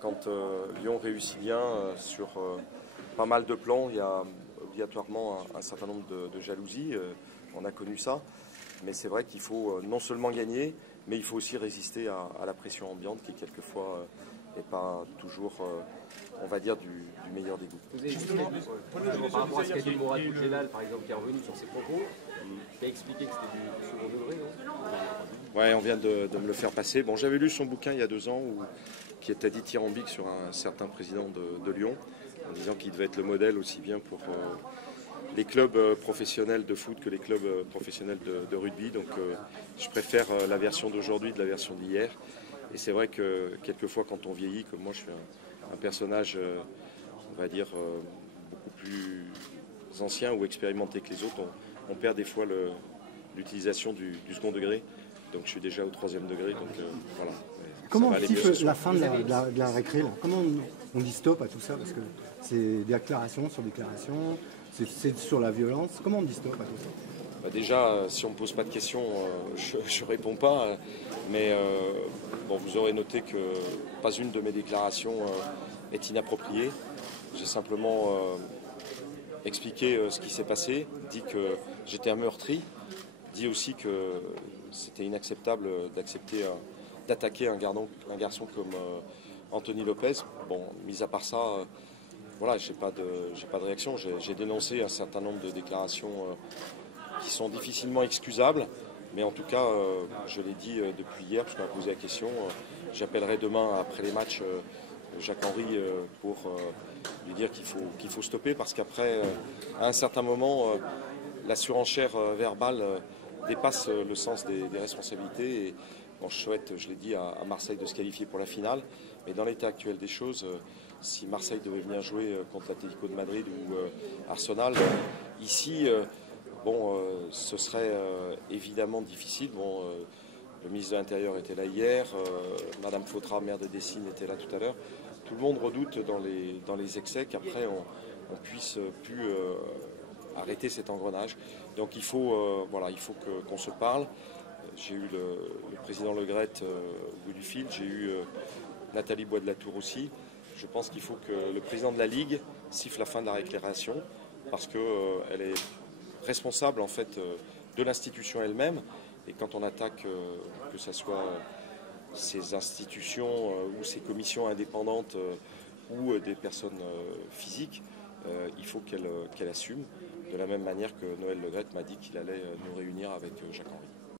quand Lyon réussit bien sur pas mal de plans, il y a obligatoirement un certain nombre de jalousies. On a connu ça. Mais c'est vrai qu'il faut non seulement gagner, mais il faut aussi résister à la pression ambiante qui quelquefois n'est pas toujours, on va dire, du meilleur des goûts. Vous avez justement, par rapport à ce qu'a dit Mourad Boudjelal, par exemple, qui est revenu sur ses propos, qui a expliqué que c'était du second degré, non? Ouais, on vient de me le faire passer. Bon, j'avais lu son bouquin il y a 2 ans qui était dithyrambique sur un certain président de Lyon, en disant qu'il devait être le modèle aussi bien pour les clubs professionnels de foot que les clubs professionnels de rugby. Donc je préfère la version d'aujourd'hui de la version d'hier. Et c'est vrai que quelquefois quand on vieillit, comme moi je suis un personnage, on va dire, beaucoup plus ancien ou expérimenté que les autres, on perd des fois l'utilisation du second degré. Donc je suis déjà au 3e degré. Donc voilà. Comment on siffle la fin de la récré là? Comment on dit stop à tout ça? Parce que c'est déclaration sur déclaration, c'est sur la violence. Comment on dit stop à tout ça? Bah déjà, si on ne me pose pas de questions, je ne réponds pas. Mais bon, vous aurez noté que pas une de mes déclarations est inappropriée. J'ai simplement expliqué ce qui s'est passé, dit que j'étais un meurtri, dit aussi que c'était inacceptable d'attaquer un garçon comme Anthony Lopez. Bon, mis à part ça, voilà, j'ai pas de réaction. J'ai dénoncé un certain nombre de déclarations qui sont difficilement excusables, mais en tout cas, je l'ai dit depuis hier, parce qu'on m'a posé la question. J'appellerai demain, après les matchs, Jacques-Henri pour lui dire qu'il faut stopper, parce qu'après, à un certain moment, la surenchère verbale dépasse le sens des responsabilités. Et, bon, je souhaite, je l'ai dit, à Marseille de se qualifier pour la finale, mais dans l'état actuel des choses, si Marseille devait venir jouer contre l'Atlético de Madrid ou Arsenal, ici, bon, ce serait évidemment difficile. Bon, le ministre de l'Intérieur était là hier, Madame Fautra, maire de Dessines, était là tout à l'heure. Tout le monde redoute dans les excès qu'après on puisse plus arrêter cet engrenage. Donc il faut, voilà, il faut qu'on se parle. J'ai eu le président Le Graët au bout du fil, j'ai eu Nathalie Bois de la Tour aussi. Je pense qu'il faut que le président de la Ligue siffle la fin de la récréation, parce qu'elle est responsable en fait de l'institution elle-même. Et quand on attaque, que ce soit ces institutions ou ces commissions indépendantes ou des personnes physiques, il faut qu'elle assume, de la même manière que Noël Le Graët m'a dit qu'il allait nous réunir avec Jacques-Henri.